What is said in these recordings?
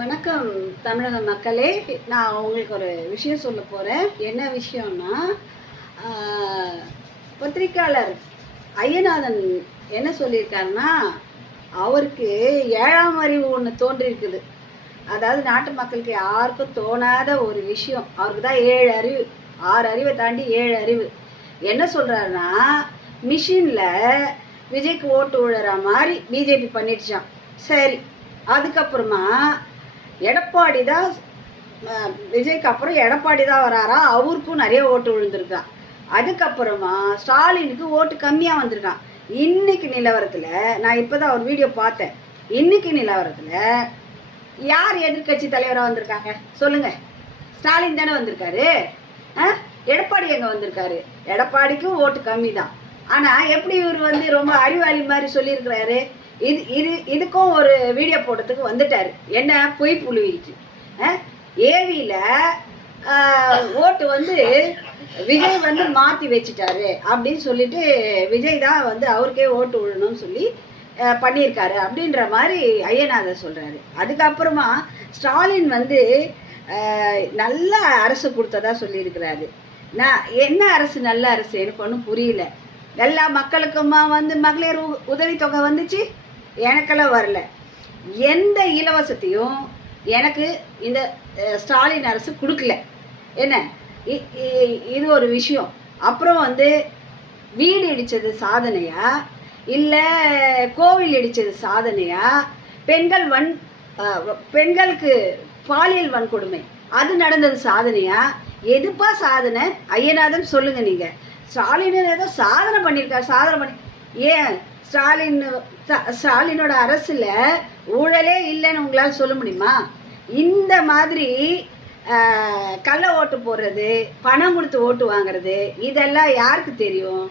வணக்கம் தமிழக மக்களே. நான் உங்களுக்கு ஒரு விஷயம் சொல்ல போகிறேன். என்ன விஷயம்னா, பத்திரிக்கையாளர் ஐயநாதன் என்ன சொல்லியிருக்காருன்னா, அவருக்கு 7ஆம் அறிவு ஒன்று தோன்றியிருக்குது. அதாவது நாட்டு மக்களுக்கு யாருக்கும் தோணாத ஒரு விஷயம். அவருக்கு தான் 7 அறிவு, 6 அறிவை தாண்டி 7 அறிவு. என்ன சொல்கிறாருன்னா, மிஷினில் விஜய்க்கு ஓட்டு விழுற மாதிரி பிஜேபி பண்ணிடுச்சான். சரி, அதுக்கப்புறமா எடப்பாடி தான் விஜய்க்கு அப்புறம் எடப்பாடி தான் வராரா, அவருக்கும் நிறைய ஓட்டு விழுந்திருக்கான். அதுக்கப்புறமா ஸ்டாலினுக்கு ஓட்டு கம்மியாக வந்திருக்கான். இன்னைக்கு நிலவரத்தில் நான் இப்போ தான் ஒரு வீடியோ பார்த்தேன். இன்னைக்கு நிலவரத்தில் யார் எதிர்கட்சி தலைவராக வந்திருக்காங்க சொல்லுங்க? ஸ்டாலின் தானே வந்திருக்காரு. எடப்பாடி எங்கே வந்திருக்காரு? எடப்பாடிக்கும் ஓட்டு கம்மி தான். ஆனால் எப்படி இவர் ரொம்ப அறிவாளி மாதிரி சொல்லியிருக்கிறாரு. இதுக்கும் ஒரு வீடியோ போடுறதுக்கு வந்துட்டாரு. என்ன பொய் புழுவிக்கு ஏவியில் ஓட்டு விஜய் மாற்றி வச்சுட்டாரு அப்படின்னு சொல்லிட்டு விஜய் தான் அவருக்கே ஓட்டு விழணும்னு சொல்லி பண்ணியிருக்காரு அப்படின்ற மாதிரி ஐயநாதர் சொல்கிறாரு. அதுக்கப்புறமா ஸ்டாலின் நல்ல அரசு கொடுத்ததா சொல்லியிருக்கிறாரு. நான் என்ன அரசு நல்ல அரசு எனக்கு ஒன்றும் புரியல. எல்லா மக்களுக்குமா மகளிர் உதவித்தொகை வந்துச்சு, எனக்கெல்லாம் வரல. எந்த இலவசத்தையும் எனக்கு இந்த ஸ்டாலின் அரசு கொடுக்கல. என்ன இது ஒரு விஷயம். அப்புறம் வீடு இடித்தது சாதனையா, இல்லை கோவில் இடித்தது சாதனையா, பெண்களுக்கு பாலியல் வன்கொடுமை அது நடந்தது சாதனையா? எதுப்பா சாதனை? ஐயநாதன் சொல்லுங்க. நீங்க ஸ்டாலின் ஏதோ சாதனை பண்ணியிருக்காரு. சாதனை பண்ணி ஏன் ஸ்டாலினோட அரசுல ஊழலே இல்லைன்னு உங்களால் சொல்ல முடியுமா? இந்த மாதிரி கள்ள ஓட்டு போடுறது, பணம் கொடுத்து ஓட்டு வாங்குறது, இதெல்லாம் யாருக்கு தெரியும்?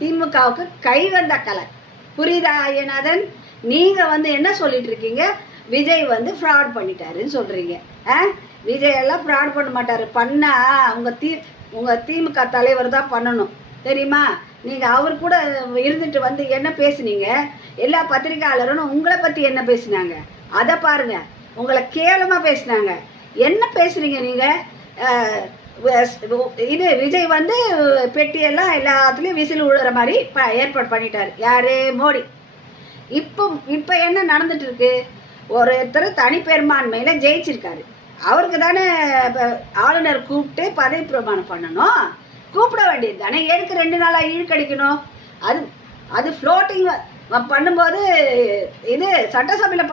திமுகவுக்கு கை வந்த கலை. புரியுதா ஐயநாதன்? நீங்க என்ன சொல்லிட்டு இருக்கீங்க? விஜய் ஃப்ராட் பண்ணிட்டாருன்னு சொல்றீங்க. விஜய் எல்லாம் ஃப்ராட் பண்ண மாட்டாரு. பண்ணா உங்க திமுக தலைவர் தான் பண்ணணும், தெரியுமா? நீங்கள் அவர் கூட இருந்துட்டு என்ன பேசுனீங்க? எல்லா பத்திரிகையாளரும் உங்களை பற்றி என்ன பேசினாங்க அதை பாருங்க. உங்களை கேவலமாக பேசினாங்க. என்ன பேசுறீங்க நீங்கள்? இது விஜய் பெட்டியெல்லாம் எல்லாத்துலேயும் விசில் விழுற மாதிரி ஏற்பாடு பண்ணிட்டார். யாரு? மோடி. இப்போ என்ன நடந்துட்டு இருக்கு? ஒருத்தர் தனிப்பெரும்பான்மையில் ஜெயிச்சிருக்காரு. அவருக்கு தானே ஆளுநர் கூப்பிட்டு பதவி பிரமாணம் பண்ணணும். கூப்பிட வேண்டியது தானே. எதுக்கு 2 நாளாக இழுக்கடிக்கணும்? அது ஃப்ளோட்டிங் பண்ணும்போது இது சட்டசபையில்